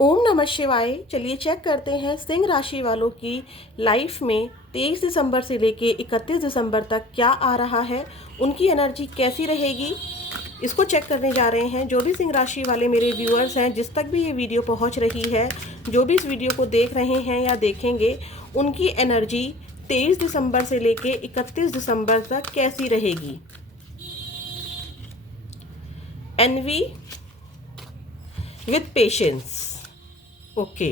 ओम नमः शिवाय। चलिए चेक करते हैं सिंह राशि वालों की लाइफ में 23 दिसंबर से लेके 31 दिसंबर तक क्या आ रहा है, उनकी एनर्जी कैसी रहेगी, इसको चेक करने जा रहे हैं। जो भी सिंह राशि वाले मेरे व्यूअर्स हैं, जिस तक भी ये वीडियो पहुंच रही है, जो भी इस वीडियो को देख रहे हैं या देखेंगे, उनकी एनर्जी 23 दिसंबर से लेके 31 दिसंबर तक कैसी रहेगी। N V with patience. ओके,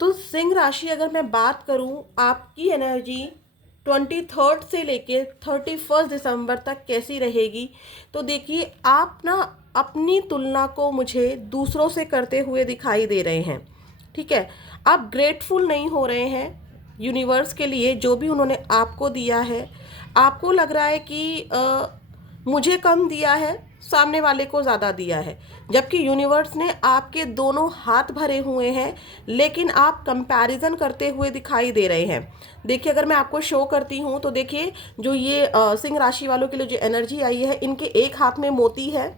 तो सिंह राशि अगर मैं बात करूं, आपकी एनर्जी 23 से लेके 31 दिसंबर तक कैसी रहेगी। तो देखिए, आप ना अपनी तुलना को मुझे दूसरों से करते हुए दिखाई दे रहे हैं। ठीक है, आप ग्रेटफुल नहीं हो रहे हैं यूनिवर्स के लिए जो भी उन्होंने आपको दिया है। आपको लग रहा है कि मुझे कम दिया है, सामने वाले को ज़्यादा दिया है, जबकि यूनिवर्स ने आपके दोनों हाथ भरे हुए हैं, लेकिन आप कंपैरिजन करते हुए दिखाई दे रहे हैं। देखिए, अगर मैं आपको शो करती हूँ तो देखिए, जो ये सिंह राशि वालों के लिए जो एनर्जी आई है, इनके एक हाथ में मोती है,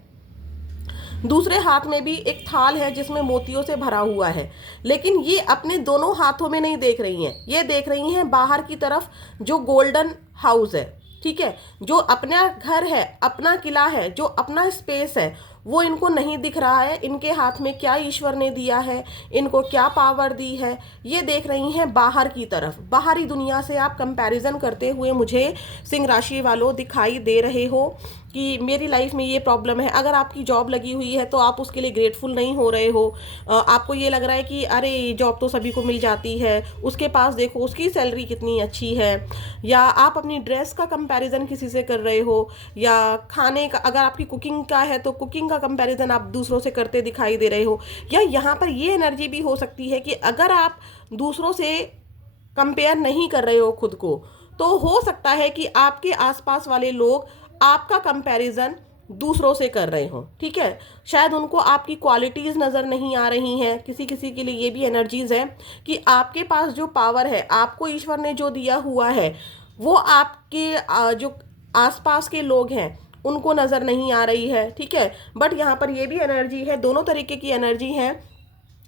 दूसरे हाथ में भी एक थाल है जिसमें मोतियों से भरा हुआ है। लेकिन ये अपने दोनों हाथों में नहीं देख रही हैं, ये देख रही हैं बाहर की तरफ, जो गोल्डन हाउस है। ठीक है, जो अपना घर है, अपना किला है, जो अपना स्पेस है, वो इनको नहीं दिख रहा है। इनके हाथ में क्या ईश्वर ने दिया है, इनको क्या पावर दी है, ये देख रही हैं बाहर की तरफ। बाहरी दुनिया से आप कंपैरिजन करते हुए मुझे सिंह राशि वालों दिखाई दे रहे हो कि मेरी लाइफ में ये प्रॉब्लम है। अगर आपकी जॉब लगी हुई है तो आप उसके लिए ग्रेटफुल नहीं हो रहे हो। आपको ये लग रहा है कि अरे जॉब तो सभी को मिल जाती है, उसके पास देखो उसकी सैलरी कितनी अच्छी है। या आप अपनी ड्रेस का कंपैरिजन किसी से कर रहे हो, या खाने का, अगर आपकी कुकिंग का है तो कुकिंग का कंपैरिजन आप दूसरों से करते दिखाई दे रहे हो। या यहाँ पर ये एनर्जी भी हो सकती है कि अगर आप दूसरों से कंपेयर नहीं कर रहे हो खुद को, तो हो सकता है कि आपके आसपास वाले लोग आपका कंपैरिजन दूसरों से कर रहे हो। ठीक है, शायद उनको आपकी क्वालिटीज नज़र नहीं आ रही हैं। किसी किसी के लिए ये भी एनर्जीज है कि आपके पास जो पावर है, आपको ईश्वर ने जो दिया हुआ है, वो आपके जो आसपास के लोग हैं उनको नज़र नहीं आ रही है। ठीक है, बट यहाँ पर ये भी एनर्जी है, दोनों तरीके की एनर्जी है।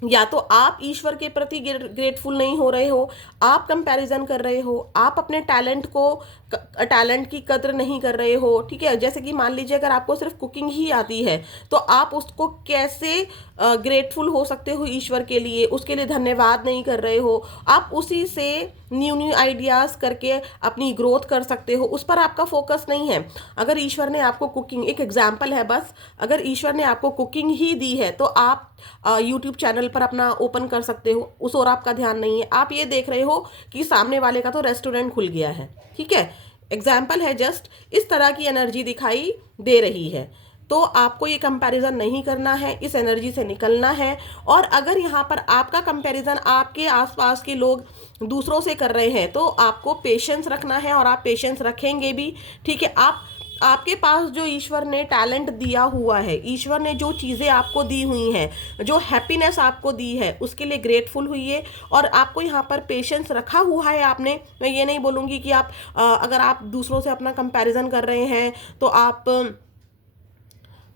या तो आप ईश्वर के प्रति ग्रेटफुल नहीं हो रहे हो, आप कंपैरिजन कर रहे हो, आप अपने टैलेंट की कद्र नहीं कर रहे हो। ठीक है, जैसे कि मान लीजिए अगर आपको सिर्फ कुकिंग ही आती है तो आप उसको कैसे ग्रेटफुल हो सकते हो ईश्वर के लिए, उसके लिए धन्यवाद नहीं कर रहे हो। आप उसी से न्यू न्यू आइडियाज़ करके अपनी ग्रोथ कर सकते हो, उस पर आपका फोकस नहीं है। अगर ईश्वर ने आपको कुकिंग, एक एग्जाम्पल है बस, अगर ईश्वर ने आपको कुकिंग ही दी है तो आप यूट्यूब चैनल पर अपना ओपन कर सकते हो, उस और आपका ध्यान नहीं है। आप ये देख रहे हो कि सामने वाले का तो रेस्टोरेंट खुल गया है। ठीक है, एग्जाम्पल है जस्ट, इस तरह की एनर्जी दिखाई दे रही है। तो आपको ये कंपैरिजन नहीं करना है, इस एनर्जी से निकलना है। और अगर यहाँ पर आपका कंपैरिजन आपके आसपास के लोग दूसरों से कर रहे हैं तो आपको पेशेंस रखना है, और आप पेशेंस रखेंगे भी। ठीक है, आपके पास जो ईश्वर ने टैलेंट दिया हुआ है, ईश्वर ने जो चीज़ें आपको दी हुई हैं, जो हैप्पीनेस आपको दी है, उसके लिए ग्रेटफुल हुई। और आपको यहाँ पर पेशेंस रखा हुआ है आपने। मैं ये नहीं बोलूँगी कि आप अगर आप दूसरों से अपना कंपैरिजन कर रहे हैं तो आप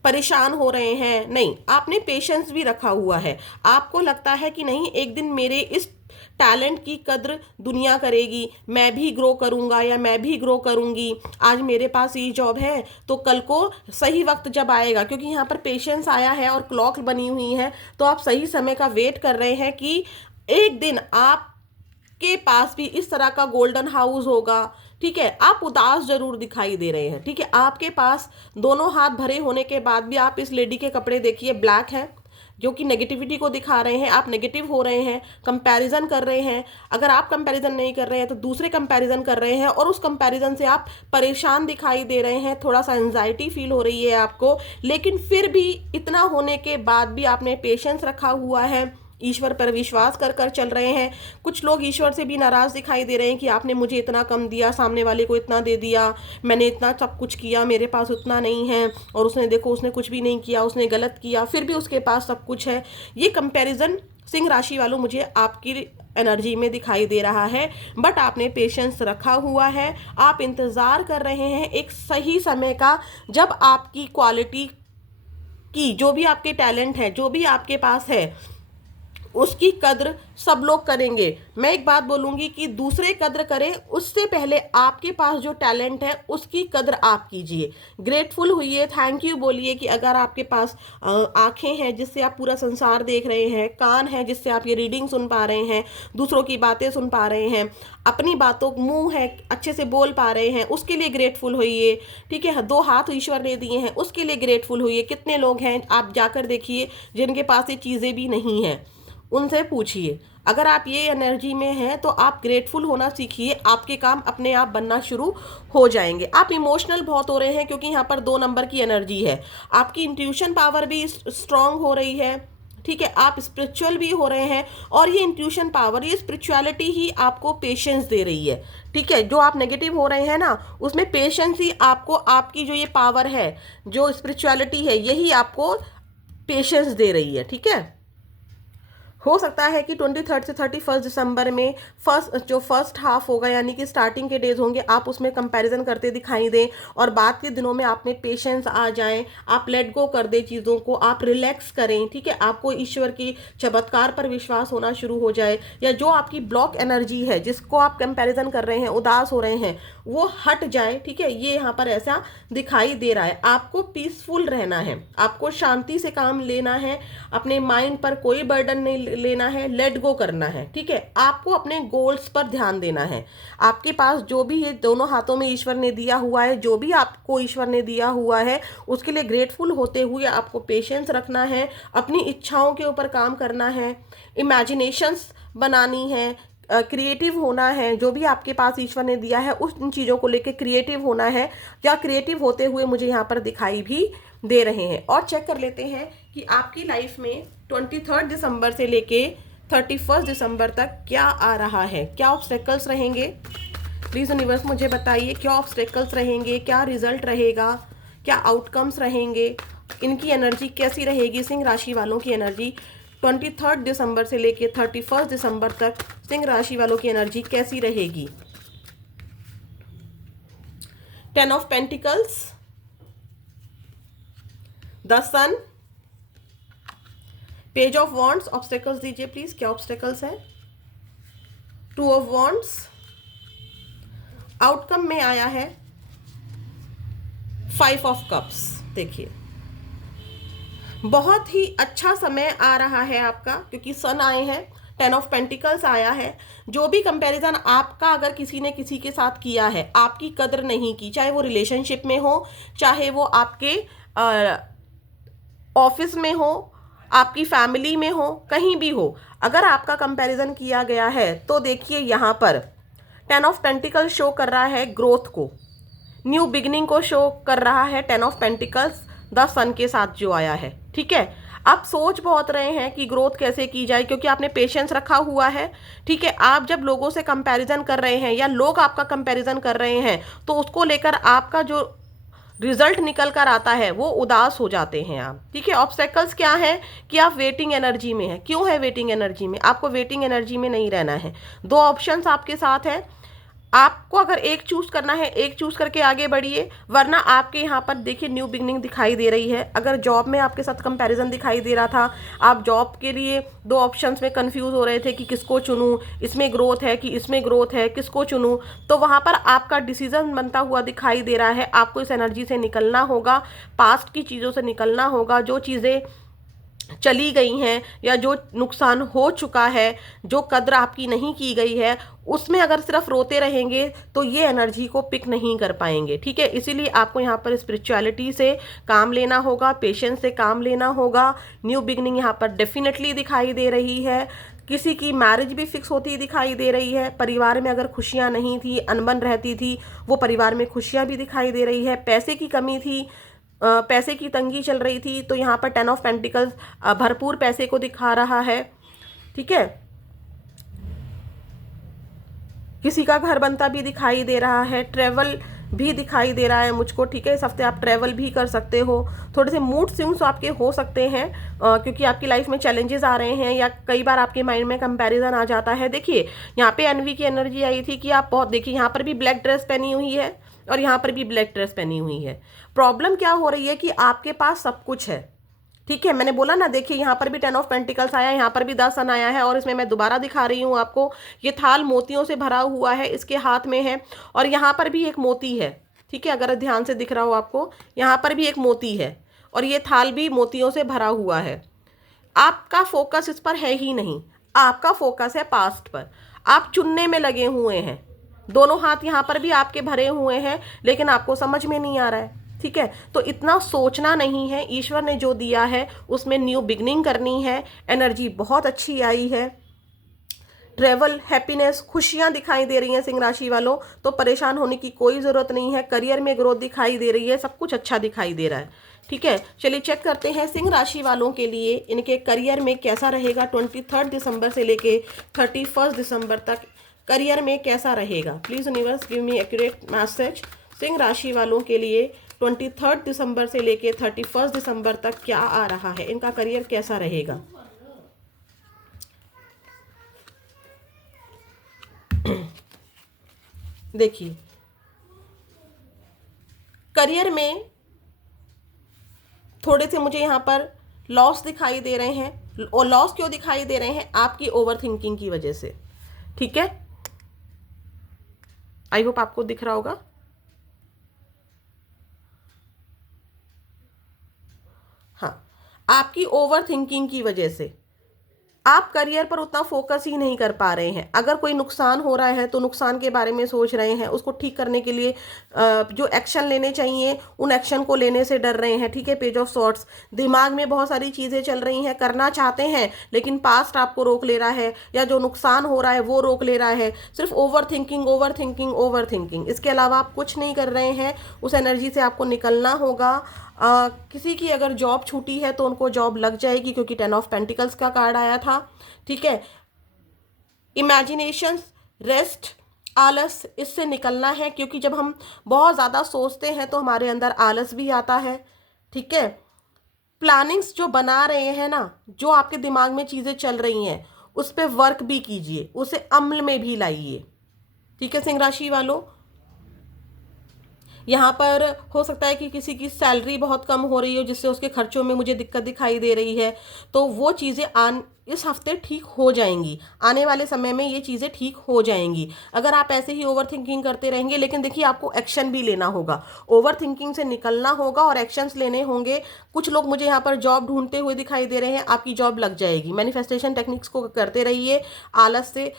परेशान हो रहे हैं, नहीं, आपने पेशेंस भी रखा हुआ है। आपको लगता है कि नहीं, एक दिन मेरे इस टैलेंट की कद्र दुनिया करेगी, मैं भी ग्रो करूंगा या मैं भी ग्रो करूंगी। आज मेरे पास ये जॉब है तो कल को सही वक्त जब आएगा, क्योंकि यहाँ पर पेशेंस आया है और क्लॉक बनी हुई है, तो आप सही समय का वेट कर रहे हैं कि एक दिन आप के पास भी इस तरह का गोल्डन हाउस होगा। ठीक है, आप उदास जरूर दिखाई दे रहे हैं। ठीक है, आपके पास दोनों हाथ भरे होने के बाद भी आप इस लेडी के कपड़े देखिए, ब्लैक हैं, जो कि नेगेटिविटी को दिखा रहे हैं। आप नेगेटिव हो रहे हैं, कंपैरिजन कर रहे हैं। अगर आप कंपैरिजन नहीं कर रहे हैं तो दूसरे कंपैरिजन कर रहे हैं, और उस कंपैरिजन से आप परेशान दिखाई दे रहे हैं, थोड़ा सा एंजाइटी फील हो रही है आपको। लेकिन फिर भी इतना होने के बाद भी आपने पेशेंस रखा हुआ है, ईश्वर पर विश्वास कर कर चल रहे हैं। कुछ लोग ईश्वर से भी नाराज दिखाई दे रहे हैं कि आपने मुझे इतना कम दिया, सामने वाले को इतना दे दिया, मैंने इतना सब कुछ किया, मेरे पास उतना नहीं है, और उसने देखो उसने कुछ भी नहीं किया, उसने गलत किया, फिर भी उसके पास सब कुछ है। ये कंपैरिजन सिंह राशि वालों मुझे आपकी एनर्जी में दिखाई दे रहा है। बट आपने पेशेंस रखा हुआ है, आप इंतज़ार कर रहे हैं एक सही समय का, जब आपकी क्वालिटी की जो भी आपके टैलेंट है, जो भी आपके पास है, उसकी कद्र सब लोग करेंगे। मैं एक बात बोलूँगी कि दूसरे कद्र करें, उससे पहले आपके पास जो टैलेंट है उसकी कद्र आप कीजिए। ग्रेटफुल होइए, थैंक यू बोलिए कि अगर आपके पास आँखें हैं जिससे आप पूरा संसार देख रहे हैं, कान है जिससे आप ये रीडिंग सुन पा रहे हैं, दूसरों की बातें सुन पा रहे हैं, अपनी बातों, मुंह है अच्छे से बोल पा रहे हैं, उसके लिए ग्रेटफुल होइए। ठीक है, 2 हाथ ईश्वर ने दिए हैं, उसके लिए ग्रेटफुल होइए। कितने लोग हैं, आप जाकर देखिए, जिनके पास ये चीज़ें भी नहीं हैं, उनसे पूछिए। अगर आप ये एनर्जी में हैं तो आप ग्रेटफुल होना सीखिए, आपके काम अपने आप बनना शुरू हो जाएंगे। आप इमोशनल बहुत हो रहे हैं क्योंकि यहाँ पर 2 नंबर की एनर्जी है। आपकी इंट्यूशन पावर भी स्ट्रांग हो रही है। ठीक है, आप स्पिरिचुअल भी हो रहे हैं, और ये इंट्यूशन पावर, ये स्पिरिचुअलिटी ही आपको पेशेंस दे रही है। ठीक है, जो आप नेगेटिव हो रहे हैं ना, उसमें पेशेंस ही आपको, आपकी जो ये पावर है, जो स्पिरिचुअलिटी है, यही आपको पेशेंस दे रही है। ठीक है, हो सकता है कि 23 से 31 दिसंबर में फर्स्ट हाफ होगा, यानी कि स्टार्टिंग के डेज होंगे, आप उसमें कंपैरिजन करते दिखाई दें, और बाद के दिनों में आप में पेशेंस आ जाए, आप लेट गो कर दें चीज़ों को, आप रिलैक्स करें। ठीक है, आपको ईश्वर की चमत्कार पर विश्वास होना शुरू हो जाए, या जो आपकी ब्लॉक एनर्जी है जिसको आप कंपैरिजन कर रहे हैं, उदास हो रहे हैं, वो हट जाए। ठीक है, ये यहाँ पर ऐसा दिखाई दे रहा है। आपको पीसफुल रहना है, आपको शांति से काम लेना है, अपने माइंड पर कोई बर्डन नहीं लेना है, लेट गो करना है। ठीक है, आपको अपने गोल्स पर ध्यान देना है। आपके पास जो भी ये दोनों हाथों में ईश्वर ने दिया हुआ है, जो भी आपको ईश्वर ने दिया हुआ है, उसके लिए ग्रेटफुल होते हुए आपको पेशेंस रखना है, अपनी इच्छाओं के ऊपर काम करना है, इमेजिनेशंस बनानी है, क्रिएटिव होना है। जो भी आपके पास ईश्वर ने दिया है उन चीज़ों को लेके क्रिएटिव होना है, या क्रिएटिव होते हुए मुझे यहाँ पर दिखाई भी दे रहे हैं। और चेक कर लेते हैं कि आपकी लाइफ में 23 दिसंबर से लेके 31 दिसंबर तक क्या आ रहा है, क्या ऑब्स्टेकल्स रहेंगे। प्लीज़ यूनिवर्स मुझे बताइए, क्या ऑब्स्टेकल्स रहेंगे, क्या रिजल्ट रहेगा, क्या आउटकम्स रहेंगे, इनकी एनर्जी कैसी रहेगी। सिंह राशि वालों की एनर्जी 23 दिसंबर से लेके 31 दिसंबर तक सिंह राशि वालों की एनर्जी कैसी रहेगी। 10 of pentacles, the sun, page of wands. Obstacles दीजिए प्लीज, क्या ऑब्स्टेकल्स है। 2 ऑफ वॉन्ड्स, आउटकम में आया है 5 ऑफ कप्स। देखिए, बहुत ही अच्छा समय आ रहा है आपका, क्योंकि सन आए हैं, 10 ऑफ पेंटिकल्स आया है। जो भी कंपैरिजन आपका अगर किसी ने किसी के साथ किया है, आपकी कदर नहीं की, चाहे वो रिलेशनशिप में हो, चाहे वो आपके ऑफिस में हो, आपकी फैमिली में हो, कहीं भी हो, अगर आपका कंपैरिजन किया गया है, तो देखिए यहाँ पर 10 ऑफ पेंटिकल्स शो कर रहा है ग्रोथ को, न्यू बिगिनिंग को शो कर रहा है। 10 ऑफ पेंटिकल्स द सन के साथ जो आया है। ठीक है, आप सोच बहुत रहे हैं कि ग्रोथ कैसे की जाए, क्योंकि आपने पेशेंस रखा हुआ है। ठीक है, आप जब लोगों से कंपैरिजन कर रहे हैं, या लोग आपका कंपैरिजन कर रहे हैं, तो उसको लेकर आपका जो रिजल्ट निकल कर आता है वो उदास हो जाते हैं आप। ठीक है, ऑब्स्टेकल्स क्या है कि आप वेटिंग एनर्जी में हैं। क्यों है वेटिंग एनर्जी में? आपको वेटिंग एनर्जी में नहीं रहना है। 2 ऑप्शंस आपके साथ हैं, आपको अगर एक चूज करना है, एक चूज करके आगे बढ़िए, वरना आपके यहाँ पर देखिए न्यू बिगनिंग दिखाई दे रही है। अगर जॉब में आपके साथ कंपैरिजन दिखाई दे रहा था, आप जॉब के लिए 2 ऑप्शंस में कंफ्यूज हो रहे थे कि किसको चुनूं, इसमें ग्रोथ है कि इसमें ग्रोथ है, किसको चुनूं, तो वहाँ पर आपका डिसीजन बनता हुआ दिखाई दे रहा है। आपको इस एनर्जी से निकलना होगा, पास्ट की चीज़ों से निकलना होगा, जो चीज़ें चली गई हैं या जो नुकसान हो चुका है, जो कद्र आपकी नहीं की गई है, उसमें अगर सिर्फ रोते रहेंगे तो ये एनर्जी को पिक नहीं कर पाएंगे। ठीक है, इसीलिए आपको यहाँ पर स्पिरिचुअलिटी से काम लेना होगा, पेशेंस से काम लेना होगा। न्यू बिगनिंग यहाँ पर डेफिनेटली दिखाई दे रही है। किसी की मैरिज भी फिक्स होती दिखाई दे रही है। परिवार में अगर खुशियाँ नहीं थी, अनबन रहती थी, वो परिवार में खुशियाँ भी दिखाई दे रही है। पैसे की कमी थी, पैसे की तंगी चल रही थी, तो यहाँ पर 10 ऑफ पेंटिकल्स भरपूर पैसे को दिखा रहा है। ठीक है, किसी का घर बनता भी दिखाई दे रहा है, ट्रेवल भी दिखाई दे रहा है मुझको। ठीक है, इस हफ्ते आप ट्रेवल भी कर सकते हो। थोड़े से मूड स्विंग्स आपके हो सकते हैं, क्योंकि आपकी लाइफ में चैलेंजेस आ रहे हैं, या कई बार आपके माइंड में कंपैरिजन आ जाता है। देखिए, यहाँ पे एनवी की एनर्जी आई थी कि आप बहुत, देखिए यहाँ पर भी ब्लैक ड्रेस पहनी हुई है और यहाँ पर भी ब्लैक ड्रेस पहनी हुई है। प्रॉब्लम क्या हो रही है कि आपके पास सब कुछ है, ठीक है, मैंने बोला ना, देखिए यहाँ पर भी 10 ऑफ पेंटिकल्स आया है, यहाँ पर भी 10 सन आया है, और इसमें मैं दोबारा दिखा रही हूँ आपको, ये थाल मोतियों से भरा हुआ है, इसके हाथ में है, और यहाँ पर भी एक मोती है। ठीक है, अगर ध्यान से दिख रहा हो आपको, यहाँ पर भी एक मोती है, और ये थाल भी मोतियों से भरा हुआ है। आपका फोकस इस पर है ही नहीं, आपका फोकस है पास्ट पर। आप चुनने में लगे हुए हैं, दोनों हाथ यहाँ पर भी आपके भरे हुए हैं, लेकिन आपको समझ में नहीं आ रहा है। ठीक है, तो इतना सोचना नहीं है, ईश्वर ने जो दिया है उसमें न्यू बिगनिंग करनी है। एनर्जी बहुत अच्छी आई है, ट्रेवल, हैप्पीनेस, खुशियां दिखाई दे रही हैं सिंह राशि वालों, तो परेशान होने की कोई ज़रूरत नहीं है। करियर में ग्रोथ दिखाई दे रही है, सब कुछ अच्छा दिखाई दे रहा है। ठीक है, चलिए चेक करते हैं सिंह राशि वालों के लिए इनके करियर में कैसा रहेगा 23 दिसंबर से लेके 31 दिसंबर तक। करियर में कैसा रहेगा, please universe give me accurate message. Singh राशि वालों के लिए 23 दिसंबर से लेके 31 दिसंबर तक क्या आ रहा है, इनका करियर कैसा रहेगा। देखिए, करियर में थोड़े से मुझे यहाँ पर लॉस दिखाई दे रहे हैं, और लॉस क्यों दिखाई दे रहे हैं, आपकी ओवर थिंकिंग की वजह से। ठीक है, आई होप आपको दिख रहा होगा। हाँ, आपकी ओवर थिंकिंग की वजह से आप करियर पर उतना फोकस ही नहीं कर पा रहे हैं। अगर कोई नुकसान हो रहा है तो नुकसान के बारे में सोच रहे हैं, उसको ठीक करने के लिए जो एक्शन लेने चाहिए उन एक्शन को लेने से डर रहे हैं। ठीक है, पेज ऑफ सॉर्ट्स, दिमाग में बहुत सारी चीज़ें चल रही हैं, करना चाहते हैं लेकिन पास्ट आपको रोक ले रहा है, या जो नुकसान हो रहा है वो रोक ले रहा है। सिर्फ over thinking, over thinking, over thinking, इसके अलावा आप कुछ नहीं कर रहे हैं। उस एनर्जी से आपको निकलना होगा। किसी की अगर जॉब छूटी है तो उनको जॉब लग जाएगी, क्योंकि 10 ऑफ पेंटिकल्स का कार्ड आया था। ठीक है, इमेजिनेशन, रेस्ट, आलस, इससे निकलना है, क्योंकि जब हम बहुत ज़्यादा सोचते हैं तो हमारे अंदर आलस भी आता है। ठीक है, प्लानिंग्स जो बना रहे हैं ना, जो आपके दिमाग में चीज़ें चल रही हैं उस पर वर्क भी कीजिए, उसे अमल में भी लाइए। ठीक है सिंह राशि वालों, यहाँ पर हो सकता है कि किसी की सैलरी बहुत कम हो रही हो, जिससे उसके खर्चों में मुझे दिक्कत दिखाई दे रही है, तो वो चीज़ें इस हफ्ते ठीक हो जाएंगी। आने वाले समय में ये चीज़ें ठीक हो जाएंगी। अगर आप ऐसे ही ओवर थिंकिंग करते रहेंगे, लेकिन देखिए आपको एक्शन भी लेना होगा, ओवर थिंकिंग से निकलना होगा और एक्शंस लेने होंगे। कुछ लोग मुझे यहाँ पर जॉब ढूंढते हुए दिखाई दे रहे हैं, आपकी जॉब लग जाएगी। मैनिफेस्टेशन टेक्निक्स को करते रहिए, आलस से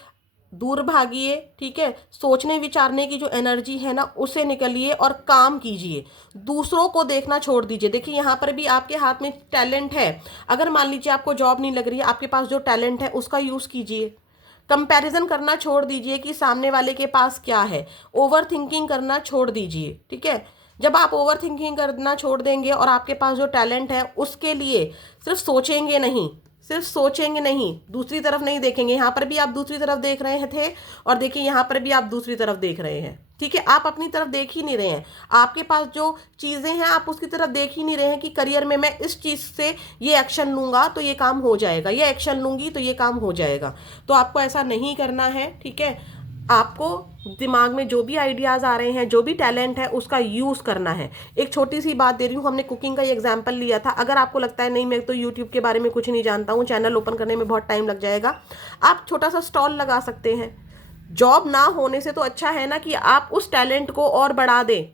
दूर भागिए। ठीक है, सोचने विचारने की जो एनर्जी है ना उसे निकलिए और काम कीजिए, दूसरों को देखना छोड़ दीजिए। देखिए यहाँ पर भी आपके हाथ में टैलेंट है, अगर मान लीजिए आपको जॉब नहीं लग रही है, आपके पास जो टैलेंट है उसका यूज़ कीजिए। कंपैरिजन करना छोड़ दीजिए कि सामने वाले के पास क्या है, ओवर थिंकिंग करना छोड़ दीजिए। ठीक है, जब आप ओवर थिंकिंग करना छोड़ देंगे और आपके पास जो टैलेंट है उसके लिए सिर्फ सोचेंगे नहीं, सिर्फ सोचेंगे नहीं, दूसरी तरफ नहीं देखेंगे। यहाँ पर भी आप दूसरी तरफ देख रहे थे, और देखिए यहाँ पर भी आप दूसरी तरफ देख रहे हैं। ठीक है, आप अपनी तरफ देख ही नहीं रहे हैं, आपके पास जो चीज़ें हैं आप उसकी तरफ देख ही नहीं रहे हैं कि करियर में मैं इस चीज़ से ये एक्शन लूँगा तो ये काम हो जाएगा, ये एक्शन लूँगी तो ये काम हो जाएगा। तो आपको ऐसा नहीं करना है। ठीक है, आपको दिमाग में जो भी आइडियाज़ आ रहे हैं, जो भी टैलेंट है उसका यूज़ करना है। एक छोटी सी बात दे रही हूँ, हमने कुकिंग का ये एग्जाम्पल लिया था। अगर आपको लगता है नहीं मैं तो यूट्यूब के बारे में कुछ नहीं जानता हूँ, चैनल ओपन करने में बहुत टाइम लग जाएगा, आप छोटा सा स्टॉल लगा सकते हैं। जॉब ना होने से तो अच्छा है ना कि आप उस टैलेंट को और बढ़ा दें।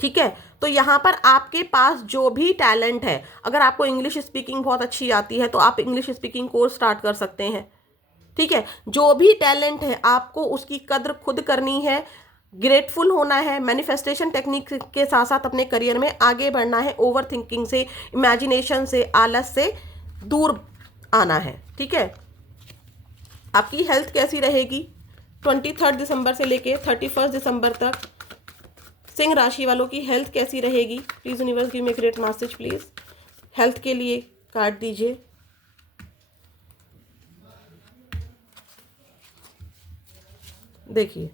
ठीक है, तो यहाँ पर आपके पास जो भी टैलेंट है, अगर आपको इंग्लिश स्पीकिंग बहुत अच्छी आती है तो आप इंग्लिश स्पीकिंग कोर्स स्टार्ट कर सकते हैं। ठीक है, जो भी टैलेंट है आपको उसकी कद्र खुद करनी है, ग्रेटफुल होना है, मैनिफेस्टेशन टेक्निक के साथ साथ अपने करियर में आगे बढ़ना है, ओवर थिंकिंग से, इमेजिनेशन से, आलस से दूर आना है। ठीक है, आपकी हेल्थ कैसी रहेगी 23 दिसंबर से लेके 31 दिसंबर तक, सिंह राशि वालों की हेल्थ कैसी रहेगी, please universe give me great message please. Health के लिए कार्ड दीजिए। देखिए,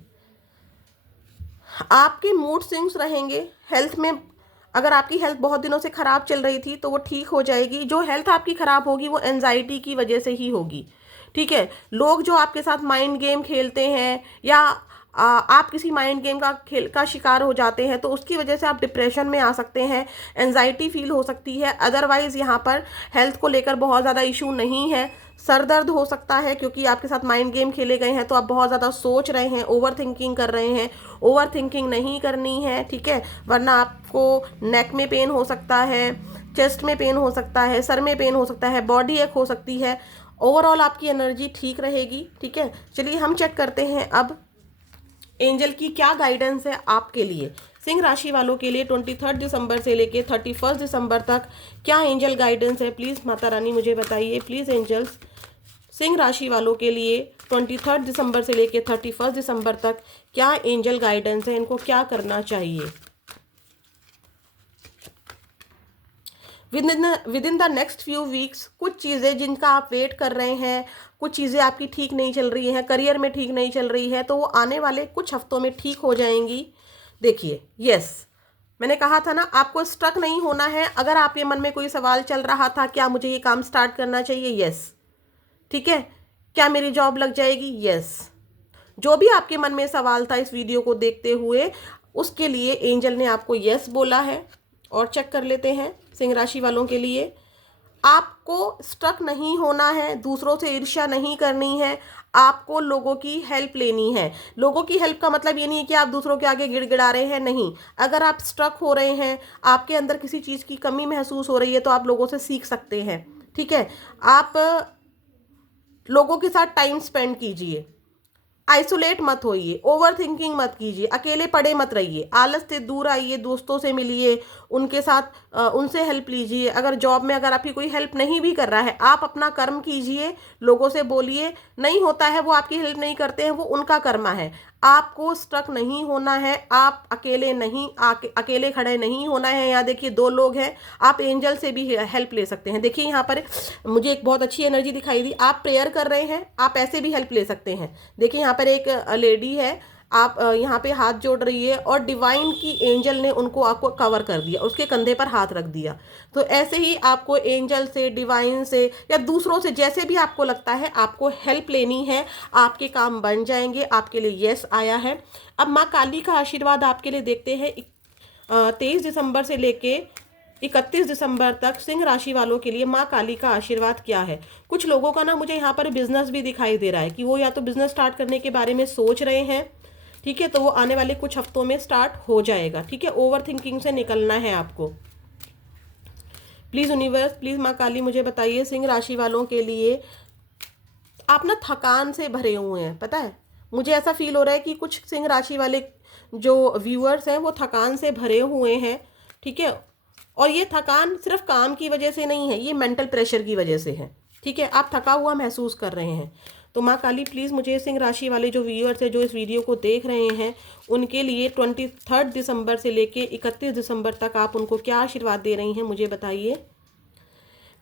आपके मूड स्विंग्स रहेंगे हेल्थ में। अगर आपकी हेल्थ बहुत दिनों से ख़राब चल रही थी तो वो ठीक हो जाएगी। जो हेल्थ आपकी ख़राब होगी वो एंजाइटी की वजह से ही होगी। ठीक है, लोग जो आपके साथ माइंड गेम खेलते हैं या आप किसी माइंड गेम का खेल का शिकार हो जाते हैं तो उसकी वजह से आप डिप्रेशन में आ सकते हैं, एंजाइटी फील हो सकती है। अदरवाइज़ यहाँ पर हेल्थ को लेकर बहुत ज़्यादा इशू नहीं है। सर दर्द हो सकता है क्योंकि आपके साथ माइंड गेम खेले गए हैं, तो आप बहुत ज़्यादा सोच रहे हैं, ओवर थिंकिंग कर रहे हैं। ओवर थिंकिंग नहीं करनी है, ठीक है, वरना आपको नेक में पेन हो सकता है, चेस्ट में पेन हो सकता है, सर में पेन हो सकता है, बॉडी एक हो सकती है। ओवरऑल आपकी एनर्जी ठीक रहेगी, ठीक है। चलिए हम चेक करते हैं अब एंजल की क्या गाइडेंस है आपके लिए। सिंह राशि वालों के लिए 23 दिसंबर से लेके 31 दिसंबर तक क्या एंजल गाइडेंस है, प्लीज़ माता रानी मुझे बताइए। प्लीज़ एंजल्स, सिंह राशि वालों के लिए 23 दिसंबर से लेके 31 दिसंबर तक क्या एंजल गाइडेंस है, इनको क्या करना चाहिए। With in the next few weeks कुछ चीज़ें जिनका आप वेट कर रहे हैं, कुछ चीज़ें आपकी ठीक नहीं चल रही हैं, करियर में ठीक नहीं चल रही है, तो वो आने वाले कुछ हफ्तों में ठीक हो जाएंगी। देखिए, यस, मैंने कहा था ना, आपको स्ट्रक नहीं होना है। अगर आपके मन में कोई सवाल चल रहा था, क्या मुझे ये काम स्टार्ट करना चाहिए, यस, ठीक है, क्या मेरी जॉब लग जाएगी, यस, जो भी आपके मन में सवाल था इस वीडियो को देखते हुए, उसके लिए एंजल ने आपको यस बोला है। और चेक कर लेते हैं सिंह राशि वालों के लिए। आपको स्ट्रक नहीं होना है, दूसरों से ईर्ष्या नहीं करनी है, आपको लोगों की हेल्प लेनी है। लोगों की हेल्प का मतलब ये नहीं है कि आप दूसरों के आगे गिड़गिड़ा रहे हैं, नहीं। अगर आप स्ट्रक हो रहे हैं, आपके अंदर किसी चीज़ की कमी महसूस हो रही है, तो आप लोगों से सीख सकते हैं, ठीक है। आप लोगों के साथ टाइम स्पेंड कीजिए, आइसोलेट मत होइए, ओवर थिंकिंग मत कीजिए, अकेले पड़े मत रहिए, आलस से दूर आइए, दोस्तों से मिलिए, उनके साथ उनसे हेल्प लीजिए। अगर जॉब में अगर आपकी कोई हेल्प नहीं भी कर रहा है, आप अपना कर्म कीजिए, लोगों से बोलिए, नहीं होता है वो आपकी हेल्प नहीं करते हैं, वो उनका कर्म है। आपको स्ट्रक नहीं होना है, आप अकेले नहीं, अकेले खड़े नहीं होना है। यहाँ देखिए 2 लोग हैं, आप एंजल से भी हेल्प ले सकते हैं। देखिए यहाँ पर मुझे एक बहुत अच्छी एनर्जी दिखाई दी, आप प्रेयर कर रहे हैं, आप ऐसे भी हेल्प ले सकते हैं। देखिए यहाँ पर एक लेडी है, आप यहाँ पे हाथ जोड़ रही है और डिवाइन की एंजल ने उनको आपको कवर कर दिया, उसके कंधे पर हाथ रख दिया। तो ऐसे ही आपको एंजल से, डिवाइन से या दूसरों से, जैसे भी आपको लगता है, आपको हेल्प लेनी है, आपके काम बन जाएंगे। आपके लिए यस आया है। अब माँ काली का आशीर्वाद आपके लिए देखते हैं 23 दिसंबर से लेके 31 दिसंबर तक सिंह राशि वालों के लिए माँ काली का आशीर्वाद क्या है। कुछ लोगों का ना मुझे यहाँ पर बिजनेस भी दिखाई दे रहा है कि वो या तो बिजनेस स्टार्ट करने के बारे में सोच रहे हैं, ठीक है, तो वो आने वाले कुछ हफ्तों में स्टार्ट हो जाएगा, ठीक है। ओवर थिंकिंग से निकलना है आपको। प्लीज़ यूनिवर्स, प्लीज़ माँ काली मुझे बताइए, सिंह राशि वालों के लिए आप ना थकान से भरे हुए हैं, पता है, मुझे ऐसा फील हो रहा है कि कुछ सिंह राशि वाले जो व्यूअर्स हैं वो थकान से भरे हुए हैं, ठीक है। और ये थकान सिर्फ काम की वजह से नहीं है, ये मेंटल प्रेशर की वजह से है, ठीक है। आप थका हुआ महसूस कर रहे हैं। तो माँ काली प्लीज़ मुझे सिंह राशि वाले जो व्यूअर्स हैं, जो इस वीडियो को देख रहे हैं, उनके लिए 23 दिसंबर से लेके 31 दिसंबर तक आप उनको क्या आशीर्वाद दे रही हैं, मुझे बताइए।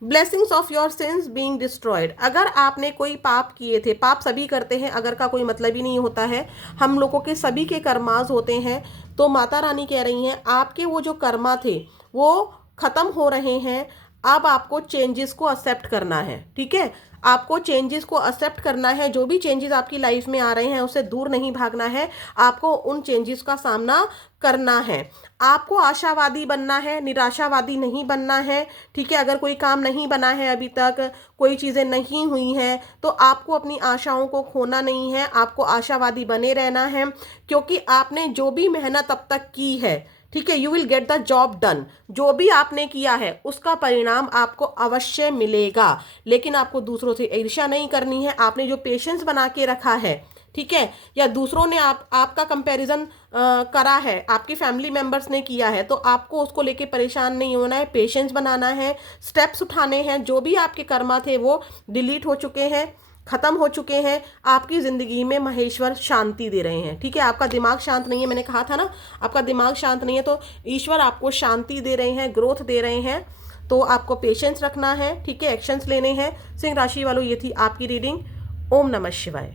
Blessings of your sins being destroyed. अगर आपने कोई पाप किए थे, पाप सभी करते हैं, अगर का कोई मतलब ही नहीं होता है, हम लोगों के सभी के कर्मास होते हैं। तो माता रानी कह रही हैं आपके वो जो कर्मा थे वो ख़त्म हो रहे हैं, अब आपको चेंजेस को एक्सेप्ट करना है, ठीक है। आपको चेंजेस को एक्सेप्ट करना है, जो भी चेंजेस आपकी लाइफ में आ रहे हैं उससे दूर नहीं भागना है, आपको उन चेंजेस का सामना करना है। आपको आशावादी बनना है, निराशावादी नहीं बनना है, ठीक है। अगर कोई काम नहीं बना है अभी तक, कोई चीज़ें नहीं हुई हैं, तो आपको अपनी आशाओं को खोना नहीं है, आपको आशावादी बने रहना है, क्योंकि आपने जो भी मेहनत अब तक की है, ठीक है, you will get the job done. जो भी आपने किया है उसका परिणाम आपको अवश्य मिलेगा। लेकिन आपको दूसरों से ईर्ष्या नहीं करनी है। आपने जो पेशेंस बना के रखा है, ठीक है, या दूसरों ने आपका कंपैरिजन करा है, आपकी फैमिली मेंबर्स ने किया है, तो आपको उसको लेके परेशान नहीं होना है, पेशेंस बनाना है, स्टेप्स उठाने हैं। जो भी आपके कर्मा थे वो डिलीट हो चुके हैं, खत्म हो चुके हैं। आपकी ज़िंदगी में महेश्वर शांति दे रहे हैं, ठीक है। आपका दिमाग शांत नहीं है, मैंने कहा था ना, आपका दिमाग शांत नहीं है, तो ईश्वर आपको शांति दे रहे हैं, ग्रोथ दे रहे हैं। तो आपको पेशेंस रखना है, ठीक है, एक्शंस लेने हैं। सिंह राशि वालों, ये थी आपकी रीडिंग। ओम नमः शिवाय।